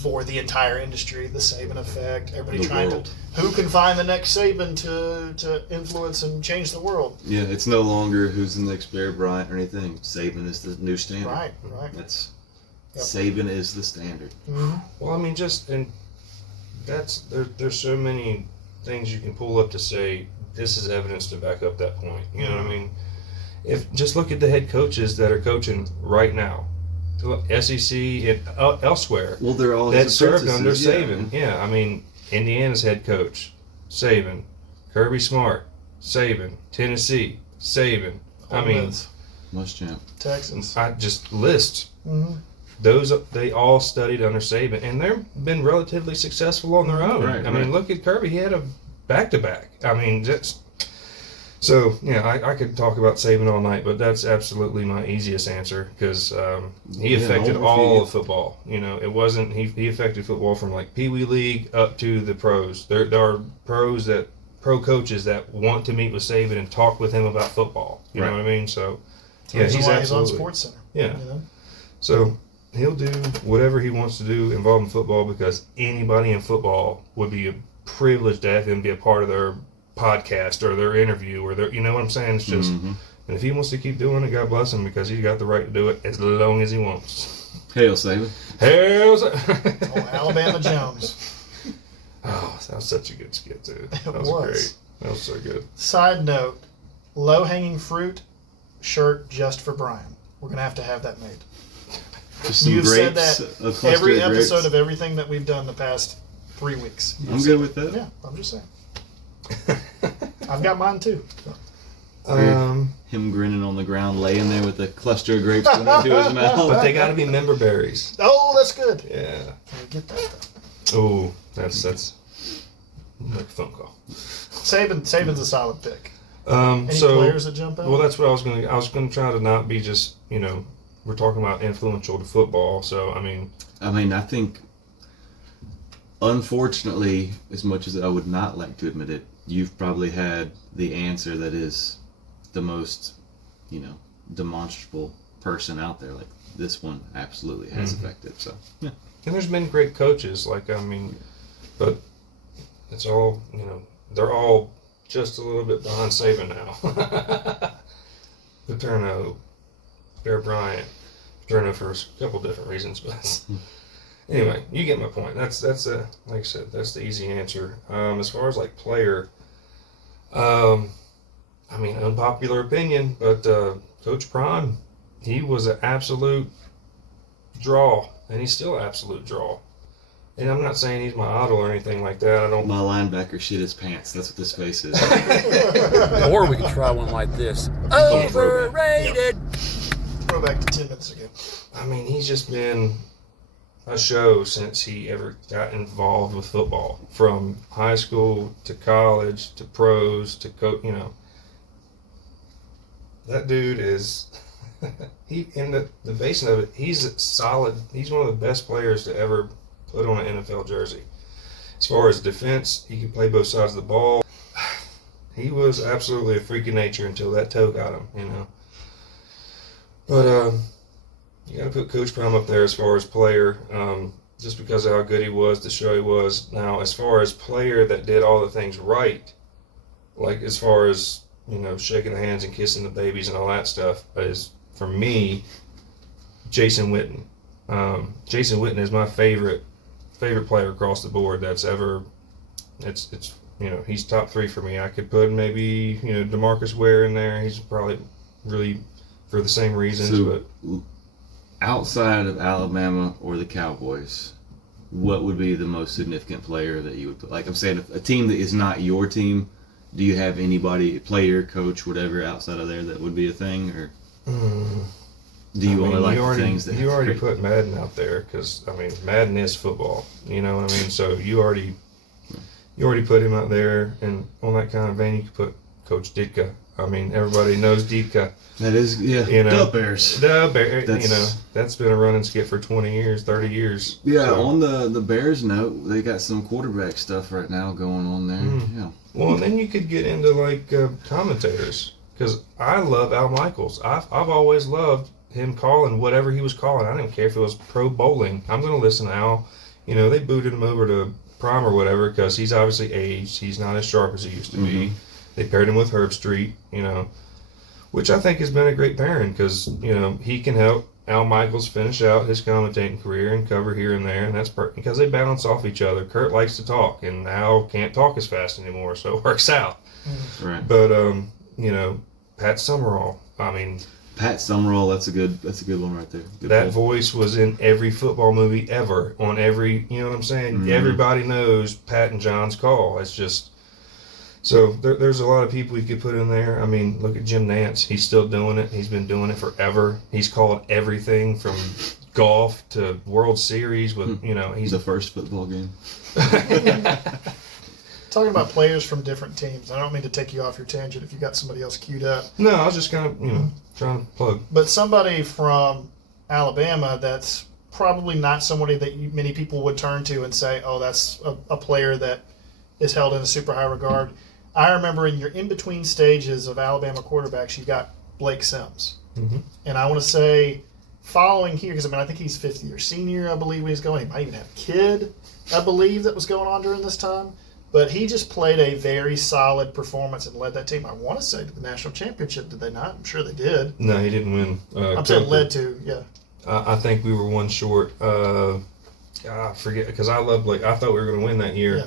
for the entire industry, the Saban effect, everybody trying to, who can find the next Saban to influence and change the world. Yeah, it's no longer who's the next Bear Bryant or anything. Saban is the new standard. Right. Saban is the standard. Well, I mean, there's so many things you can pull up to say this is evidence to back up that point. You know what I mean? If just look at the head coaches that are coaching right now, SEC and elsewhere. Well, they're all that served under Saban. Yeah, I mean, Indiana's head coach, Saban, Kirby Smart, Saban, Tennessee, Saban. I mean, Muschamp. Texas. I just list. Mm-hmm. Those, they all studied under Saban, and they've been relatively successful on their own. Right, I mean, look at Kirby. He had a back-to-back. I mean, so, yeah, I could talk about Saban all night, but that's absolutely my easiest answer because he affected all of football. You know, it wasn't, he affected football from like Pee Wee League up to the pros. There are pro coaches that want to meet with Saban and talk with him about football. You know what I mean? So, yeah, he's on SportsCenter. Yeah. You know? So, he'll do whatever he wants to do involved in football because anybody in football would be a privilege to have him be a part of their podcast or their interview or their, you know what I'm saying? It's just, and if he wants to keep doing it, God bless him because he's got the right to do it as long as he wants. Hail Saban. Hail Saban. Oh, Alabama Jones. Oh, that was such a good skit, dude. That was great. That was so good. Side note, low-hanging fruit shirt just for Brian. We're going to have that made. Just some You've grapes, said that every episode of everything that we've done the past 3 weeks. I'm good with that. Yeah, I'm just saying. I've got mine too. Him grinning on the ground, laying there with a cluster of grapes going into his mouth. But they got to be member berries. Oh, that's good. Yeah. Can we get that though? Oh, that's like a phone call. Saban's a solid pick. Any so players that jump out? Well, that's what I was going to try to not be just, you know, we're talking about influential to football. So I mean, I think, unfortunately, as much as I would not like to admit it, you've probably had the answer that is the most, you know, demonstrable person out there. Like, this one absolutely has affected. So, yeah. And there's been great coaches, like, I mean, but it's all, you know, they're all just a little bit behind Saban now. Paterno, Bear Bryant, Paterno for a couple different reasons, but anyway, you get my point. That's like I said, that's the easy answer. As far as like player, I mean, unpopular opinion, but Coach Prime, he was an absolute draw, and he's still an absolute draw. And I'm not saying he's my idol or anything like that. I don't. My linebacker shit his pants. That's what this face is. Or we could try one like this. Overrated. Throwback to 10 minutes ago. I mean, he's just been a show since he ever got involved with football. From high school to college to pros to you know. That dude is, he in the basin of it, he's solid. He's one of the best players to ever put on an NFL jersey. As far as defense, he could play both sides of the ball. He was absolutely a freak of nature until that toe got him, you know. But you got to put Coach Prime up there as far as player, just because of how good he was, the show he was. Now, as far as player that did all the things right, like as far as, you know, shaking the hands and kissing the babies and all that stuff, is, for me, Jason Witten. Jason Witten is my favorite player across the board that's ever, it's you know, he's top 3 for me. I could put maybe, you know, DeMarcus Ware in there. He's probably really for the same reasons. So, but outside of Alabama or the Cowboys, what would be the most significant player that you would put? Like I'm saying, a team that is not your team, do you have anybody, player, coach, whatever, outside of there that would be a thing? Or do you only like the things that... You already put Madden out there because, I mean, Madden is football. You know what I mean? So you already put him out there, and on that kind of vein, you could put Coach Ditka. I mean, everybody knows Ditka. That is, yeah, you know, the Bears. The Bears, you know, that's been a running skit for 20 years, 30 years. Yeah, so. On the Bears note, they got some quarterback stuff right now going on there. Yeah. Well, and then you could get into, like, commentators, because I love Al Michaels. I've always loved him calling whatever he was calling. I didn't care if it was pro bowling. I'm going to listen to Al. You know, they booted him over to Prime or whatever because he's obviously aged. He's not as sharp as he used to be. They paired him with Herbstreit, you know, which I think has been a great pairing because, you know, he can help Al Michaels finish out his commentating career and cover here and there, and that's because they balance off each other. Kurt likes to talk, and Al can't talk as fast anymore, so it works out. Right. But, you know, Pat Summerall, I mean... Pat Summerall, that's a good one right there. Good that pull. voice was in every football movie ever, on every, you know what I'm saying? Everybody knows Pat and John's call. It's just, So there's a lot of people you could put in there. I mean, look at Jim Nantz. He's still doing it. He's been doing it forever. He's called everything from golf to World Series with, he's the first football game. Talking about players from different teams, I don't mean to take you off your tangent if you got somebody else queued up. No, I was just kind of, trying to plug. But somebody from Alabama that's probably not somebody that many people would turn to and say, oh, that's a player that is held in a super high regard. I remember in your in-between stages of Alabama quarterbacks, you got Blake Sims. Mm-hmm. And I want to say, following here, because I think he's fifth year senior, I believe, when he's going. He might even have a kid, I believe, that was going on during this time. But he just played a very solid performance and led that team, I want to say, to the national championship. Did they not? I'm sure they did. No, he didn't win. I'm saying led to, yeah. I think we were one short. I forget, because I love Blake. I thought we were going to win that year. Yeah.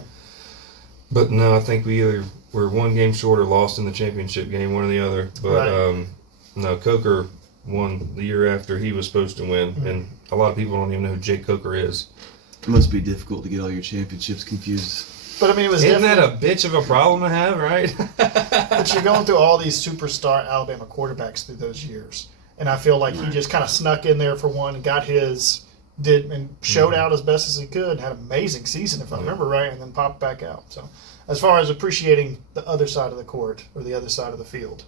But no, I think we either were one game short or lost in the championship game, one or the other. But right. No, Coker won the year after he was supposed to win. Mm-hmm. And a lot of people don't even know who Jake Coker is. It must be difficult to get all your championships confused. But I mean, it was Isn't that a bitch of a problem to have, right? But you're going through all these superstar Alabama quarterbacks through those years. And I feel like he just kind of snuck in there for one and got showed out as best as he could and had an amazing season, if I remember right, and then popped back out. So as far as appreciating the other side of the court or the other side of the field,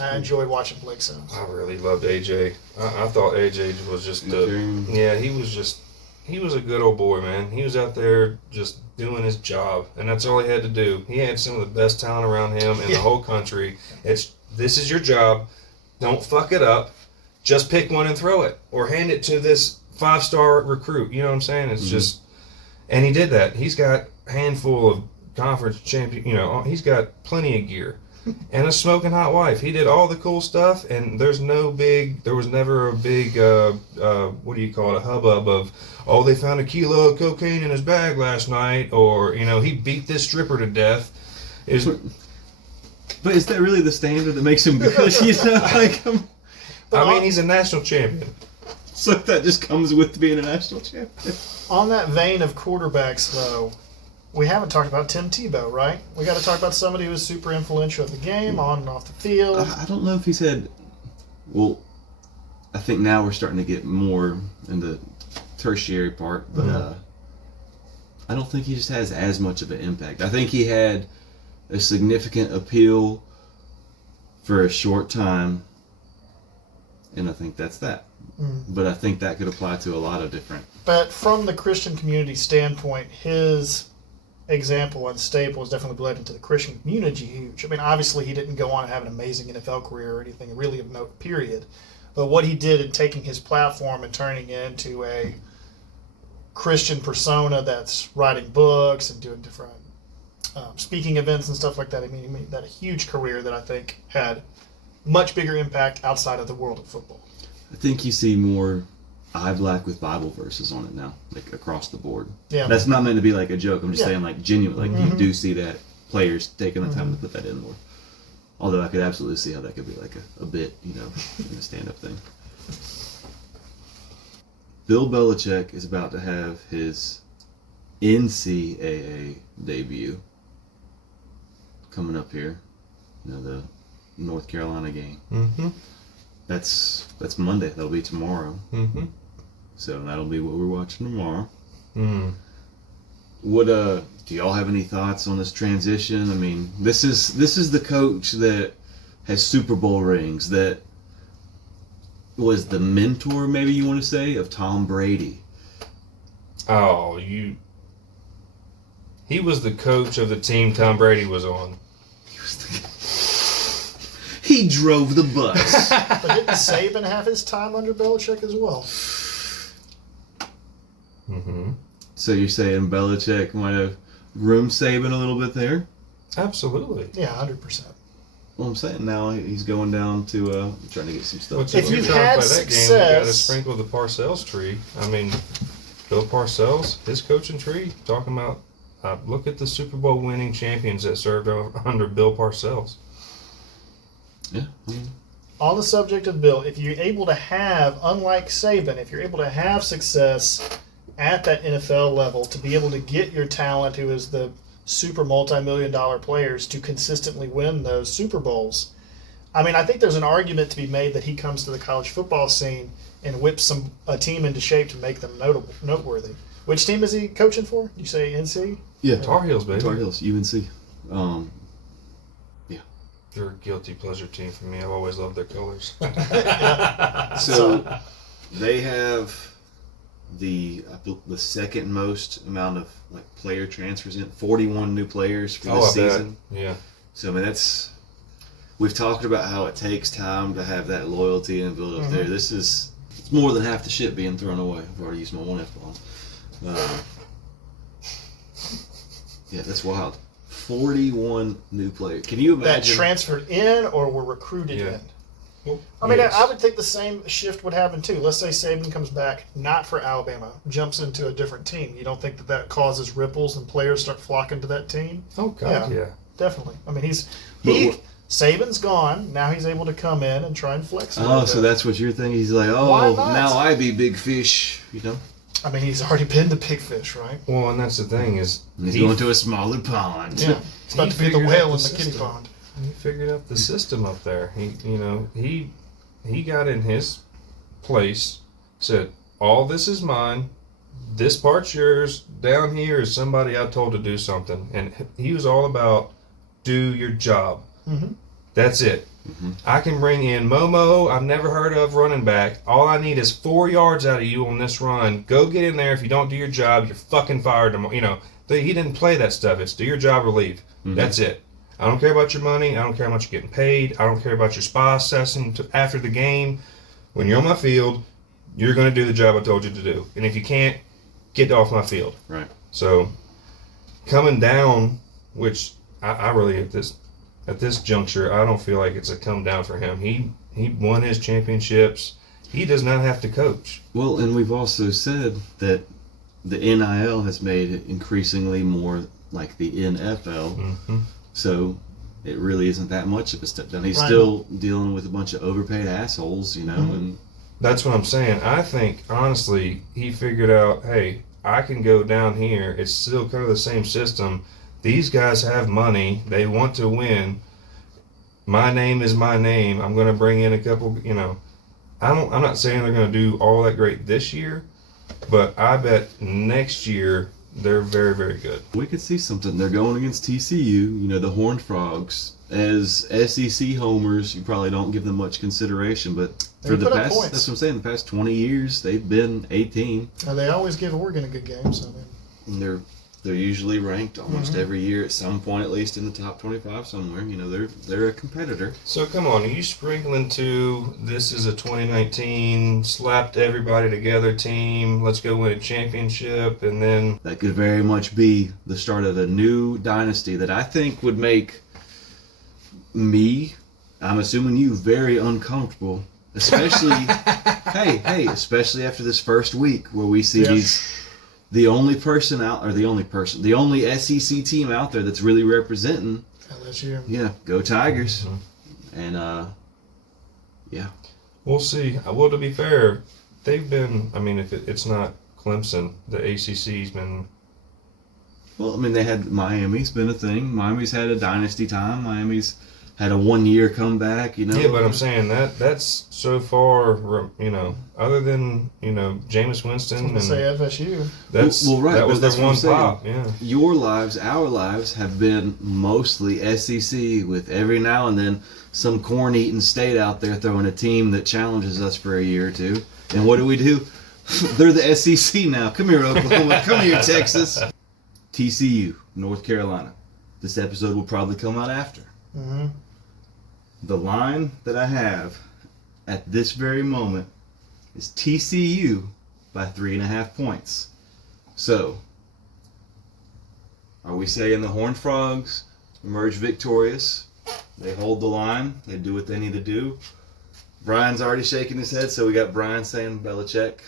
I enjoyed watching Blake Sims. I really loved AJ. I thought AJ was just he was a good old boy, man. He was out there just doing his job, and that's all he had to do. He had some of the best talent around him in the whole country. This is your job. Don't fuck it up. Just pick one and throw it, or hand it to this 5-star recruit. You know what I'm saying? It's just, and he did that. He's got a handful of conference champion. He's got plenty of gear. And a smoking hot wife. He did all the cool stuff, and there was never a big, what do you call it, a hubbub of, oh, they found a kilo of cocaine in his bag last night, or, he beat this stripper to death. But is that really the standard that makes him good? He's a national champion. So that just comes with being a national champion. On that vein of quarterbacks, though, we haven't talked about Tim Tebow, right? We got to talk about somebody who was super influential in the game, on and off the field. I don't know if he's had. Well, I think now we're starting to get more in the tertiary part, but I don't think he just has as much of an impact. I think he had a significant appeal for a short time, and I think that's that. But I think that could apply to a lot of different. But from the Christian community standpoint, his example and staple has definitely bled into the Christian community huge. I mean, obviously he didn't go on and have an amazing NFL career or anything really of note, period. But what he did in taking his platform and turning it into a Christian persona that's writing books and doing different speaking events and stuff like that. I mean, he made that a huge career that I think had much bigger impact outside of the world of football. I think you see more eye black with Bible verses on it now, like across the board. Yeah. That's not meant to be like a joke. I'm just saying, like, genuinely, like, you do see that players taking the time to put that in more. Although I could absolutely see how that could be like a bit, in a stand-up thing. Bill Belichick is about to have his NCAA debut coming up here. The North Carolina game. Mm-hmm. That's Monday. That'll be tomorrow. Mm-hmm. So that'll be what we're watching tomorrow. Mm. What do y'all have any thoughts on this transition? I mean, this is the coach that has Super Bowl rings, that was the mentor, maybe you want to say, of Tom Brady. Oh, he was the coach of the team Tom Brady was on. He drove the bus. But didn't Saban have his time under Belichick as well? Mm-hmm. So you're saying Belichick might have groomed Saban a little bit there? Absolutely. Yeah, 100%. Well, I'm saying now he's going down to trying to get some stuff. If you've had success, you got to sprinkle the Parcells tree. I mean, Bill Parcells, his coaching tree, talking about look at the Super Bowl winning champions that served under Bill Parcells. Yeah. On the subject of Bill, if you're able to have, unlike Saban, if you're able to have success at that NFL level, to be able to get your talent, who is the super multi-million-dollar players to consistently win those Super Bowls. I mean, I think there's an argument to be made that he comes to the college football scene and whips a team into shape to make them noteworthy. Which team is he coaching for? You say NC? Yeah, Tar Heels, baby. Tar Heels, UNC. They're a guilty pleasure team for me. I've always loved their colors. So they have the second most amount of player transfers in 41 new players for this season. Yeah. So I mean we've talked about how it takes time to have that loyalty and build up there. It's more than half the shit being thrown away. I've already used my one F-bomb. Yeah, that's wild. 41 new players. Can you imagine? That transferred in or were recruited in? Well, I mean, yes. I would think the same shift would happen too. Let's say Saban comes back, not for Alabama, jumps into a different team. You don't think that causes ripples and players start flocking to that team? Oh, God, yeah. Definitely. I mean, Saban's gone. Now he's able to come in and try and flex. So that's what you're thinking? He's like, now I be big fish, I mean, he's already been the big fish, right? Well, and that's the thing is... He's going to a smaller pond. Yeah. It's about to be the whale in the kitty pond. He figured out the system up there. He got in his place, said, all this is mine, this part's yours, down here is somebody I told to do something. And he was all about, do your job. Mm-hmm. That's it. Mm-hmm. I can bring in Momo, I've never heard of, running back. All I need is 4 yards out of you on this run. Go get in there. If you don't do your job, you're fucking fired tomorrow. He didn't play that stuff. It's do your job or leave. Mm-hmm. That's it. I don't care about your money. I don't care how much you're getting paid. I don't care about your spa session after the game. When you're on my field, you're going to do the job I told you to do. And if you can't, get off my field. Right. So, coming down, which I really, at this juncture, I don't feel like it's a come down for him. He won his championships. He does not have to coach. Well, and we've also said that the NIL has made it increasingly more like the NFL. Mm-hmm. So it really isn't that much of a step down. He's still dealing with a bunch of overpaid assholes, and that's what I'm saying. I think, honestly, he figured out, hey, I can go down here. It's still kind of the same system. These guys have money. They want to win. My name is my name. I'm going to bring in a couple, I'm not saying they're going to do all that great this year, but I bet next year they're very, very good. We could see something. They're going against TCU, the Horned Frogs. As SEC homers, you probably don't give them much consideration, but for the past, that's what I'm saying, the past 20 years, they've been 18. And they always give Oregon a good game, so and they're usually ranked almost every year at some point, at least in the top 25 somewhere. They're a competitor. So come on, are you sprinkling to this is a 2019 slapped everybody together team? Let's go win a championship, and then that could very much be the start of a new dynasty that I think would make me, I'm assuming you, very uncomfortable, especially especially after this first week where we see the only SEC team out there that's really representing LSU. Yeah, go Tigers. And we'll see. Well, to be fair, they've been, if it's not Clemson, the ACC's been. Well, they had Miami's been a thing. Miami's had a dynasty time. Miami's had a 1 year comeback, Yeah, but I'm saying that's so far, other than, Jameis Winston and say FSU. That's right. That was their one pop. Yeah. Your lives, our lives, have been mostly SEC, with every now and then some corn-eating state out there throwing a team that challenges us for a year or two. And what do? They're the SEC now. Come here, Oklahoma. Come here, Texas. TCU, North Carolina. This episode will probably come out after. Mm-hmm. The line that I have at this very moment is TCU by 3.5 points. So, are we saying the Horned Frogs emerge victorious? They hold the line. They do what they need to do. Brian's already shaking his head, so we got Brian saying Belichick.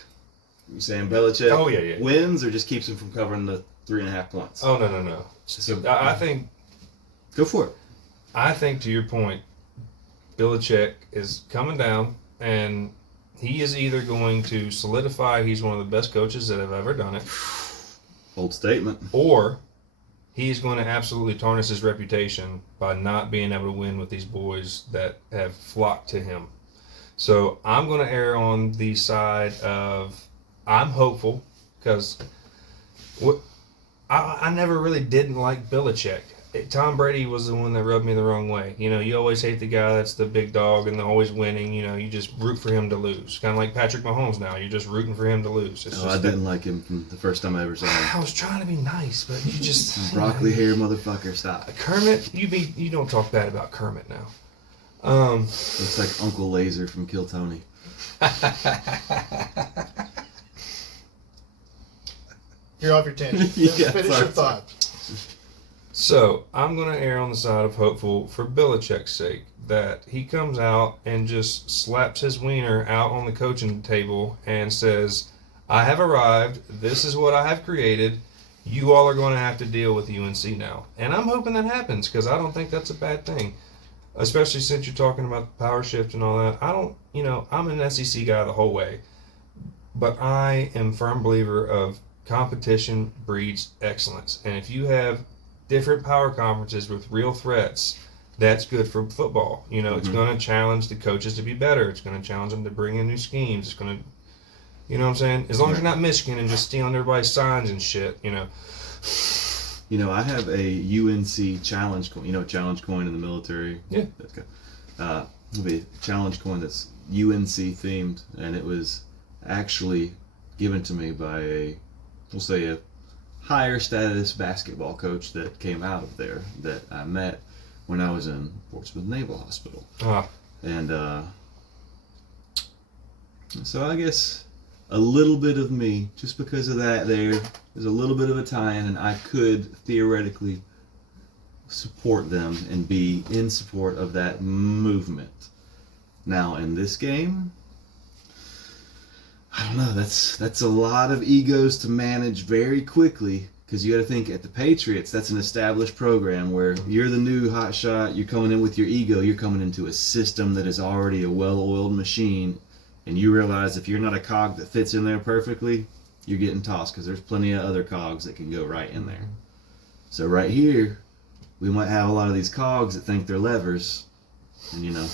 You saying Belichick wins or just keeps him from covering the 3.5 points? Oh, no. So I think... Go for it. I think, to your point, Belichick is coming down, and he is either going to solidify he's one of the best coaches that have ever done it. Bold statement. Or he's going to absolutely tarnish his reputation by not being able to win with these boys that have flocked to him. So I'm going to err on the side of I'm hopeful because I never really didn't like Belichick. Tom Brady was the one that rubbed me the wrong way. You know, you always hate the guy that's the big dog and always winning. You know, you just root for him to lose. Kind of like Patrick Mahomes now. You're just rooting for him to lose. I didn't like him from the first time I ever saw him. I was trying to be nice, but you just... Broccoli hair motherfucker, stop. Kermit, you don't talk bad about Kermit now. Looks like Uncle Laser from Kill Tony. You're off your tangent. Yeah, Finish sorry. your thought. So, I'm going to err on the side of hopeful for Belichick's sake that he comes out and just slaps his wiener out on the coaching table and says, I have arrived. This is what I have created. You all are going to have to deal with UNC now. And I'm hoping that happens because I don't think that's a bad thing, especially since you're talking about the power shift and all that. I'm an SEC guy the whole way, but I am a firm believer of competition breeds excellence. And if you have different power conferences with real threats, that's good for football. You know, it's going to challenge the coaches to be better. It's going to challenge them to bring in new schemes. It's going to, you know what I'm saying? As long as you're not Michigan and just stealing everybody's signs and shit, you know. You know, I have a UNC challenge coin. You know, challenge coin in the military. Yeah. That's good. It'll be a challenge coin that's UNC themed, and it was actually given to me by we'll say a higher status basketball coach that came out of there that I met when I was in Portsmouth Naval Hospital. And so I guess a little bit of me, just because of that there's a little bit of a tie-in, and I could theoretically support them and be in support of that movement. Now in this game, I don't know, that's a lot of egos to manage very quickly, because you got to think at the Patriots, that's an established program where you're the new hot shot, you're coming in with your ego, you're coming into a system that is already a well-oiled machine, and you realize if you're not a cog that fits in there perfectly, you're getting tossed, because there's plenty of other cogs that can go right in there. So right here, we might have a lot of these cogs that think they're levers, and you know.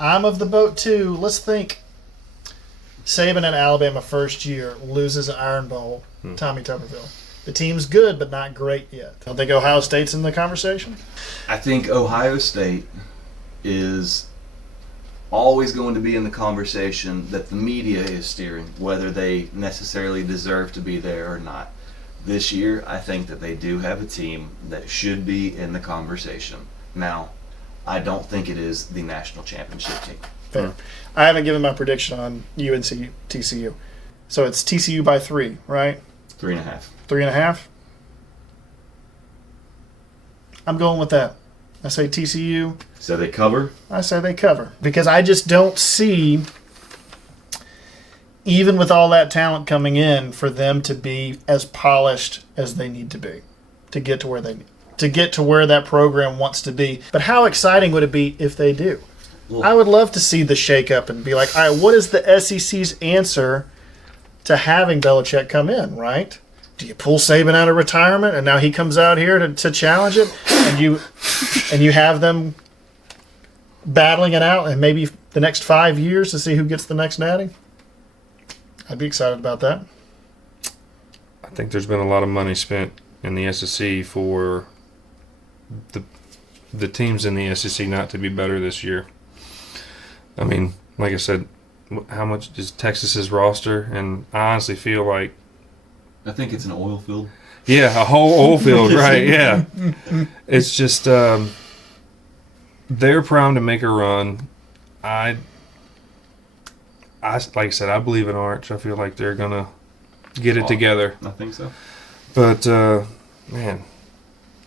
I'm of the boat too. Let's think Saban at Alabama first year loses an Iron Bowl, Tommy Tuberville. The team's good, but not great yet. Don't think Ohio State's in the conversation? I think Ohio State is always going to be in the conversation that the media is steering, whether they necessarily deserve to be there or not. This year, I think that they do have a team that should be in the conversation. Now, I don't think it is the national championship team. Fair. I haven't given my prediction on UNC TCU. So it's TCU by 3, right? 3.5. 3.5? I'm going with that. I say TCU. So they cover? I say they cover. Because I just don't see, even with all that talent coming in, for them to be as polished as they need to be to get to where that program wants to be. But how exciting would it be if they do? Well, I would love to see the shakeup and be like, all right, what is the SEC's answer to having Belichick come in, right? Do you pull Saban out of retirement and now he comes out here to challenge it, and you have them battling it out and maybe the next 5 years to see who gets the next natty? I'd be excited about that. I think there's been a lot of money spent in the SEC for the teams in the SEC not to be better this year. I mean, like I said, how much is Texas's roster? And I honestly feel like, I think it's an oil field. yeah, a whole oil field, right? Yeah, it's just they're primed to make a run. I like I said, I believe in Arch. I feel like they're gonna get it together. I think so. But man,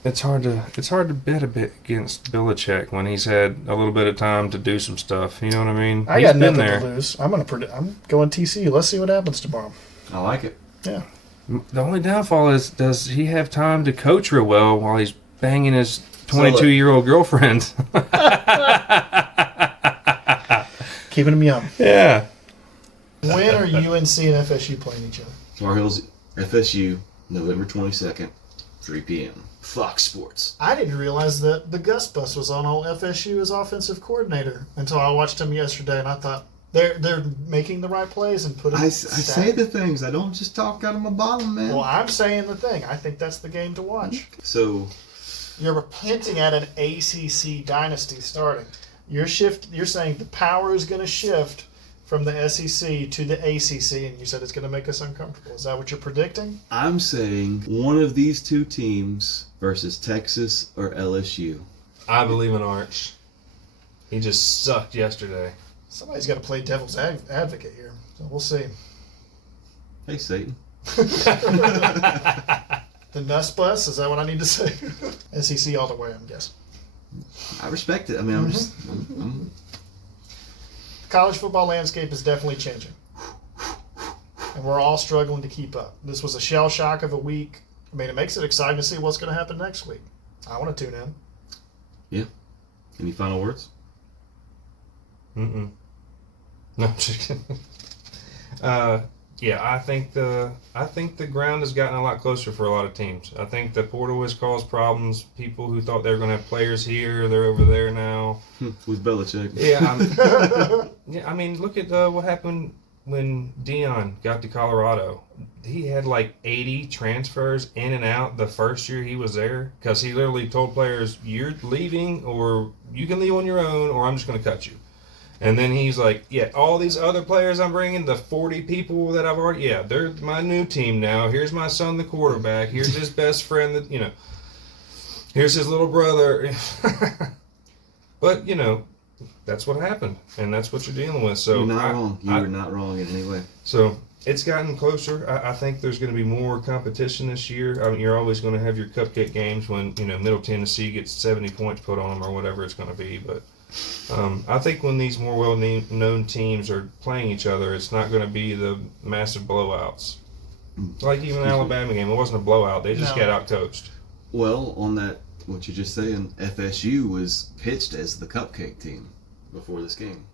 it's hard to bet a bit against Belichick when he's had a little bit of time to do some stuff. You know what I mean? I got nothing to lose. I'm going TCU. Let's see what happens tomorrow. I like it. Yeah. The only downfall is, does he have time to coach real well while he's banging his 22-year-old girlfriend? Keeping him young. Yeah. When are UNC and FSU playing each other? Tar Heels, FSU, November 22nd. 3 p.m. Fox Sports. I didn't realize that the Gus Bus was on old FSU as offensive coordinator until I watched him yesterday, and I thought they're making the right plays and putting. I say the things. I don't just talk out of my bottom, man. Well, I'm saying the thing. I think that's the game to watch. So you're hinting at an ACC dynasty starting. You're saying the power is going to shift from the SEC to the ACC, and you said it's going to make us uncomfortable. Is that what you're predicting? I'm saying one of these two teams versus Texas or LSU. I believe in Arch. He just sucked yesterday. Somebody's got to play devil's advocate here, so we'll see. Hey, Satan. The Nuss Bus, is that what I need to say? SEC all the way, I'm guessing. I respect it. I mean, I'm just... The college football landscape is definitely changing. And we're all struggling to keep up. This was a shell shock of a week. I mean, it makes it exciting to see what's going to happen next week. I want to tune in. Yeah. Any final words? No, I'm just kidding. Yeah, I think the ground has gotten a lot closer for a lot of teams. I think the portal has caused problems. People who thought they were going to have players here, they're over there now. With Belichick. Yeah, I mean, look at what happened when Deion got to Colorado. He had like 80 transfers in and out the first year he was there because he literally told players, "You're leaving, or you can leave on your own, or I'm just going to cut you." And then he's like, yeah, all these other players I'm bringing, the 40 people that I've already, yeah, they're my new team now. Here's my son, the quarterback. Here's his best friend, here's his little brother. But, that's what happened. And that's what you're dealing with. So you're not wrong. You are not wrong in any way. So it's gotten closer. I think there's going to be more competition this year. I mean, you're always going to have your cupcake games when, Middle Tennessee gets 70 points put on them or whatever it's going to be. But I think when these more well-known teams are playing each other, it's not going to be the massive blowouts. Like even the Alabama game, it wasn't a blowout. They just got out-coached. Well, on that, what you're just saying, FSU was pitched as the cupcake team before this game.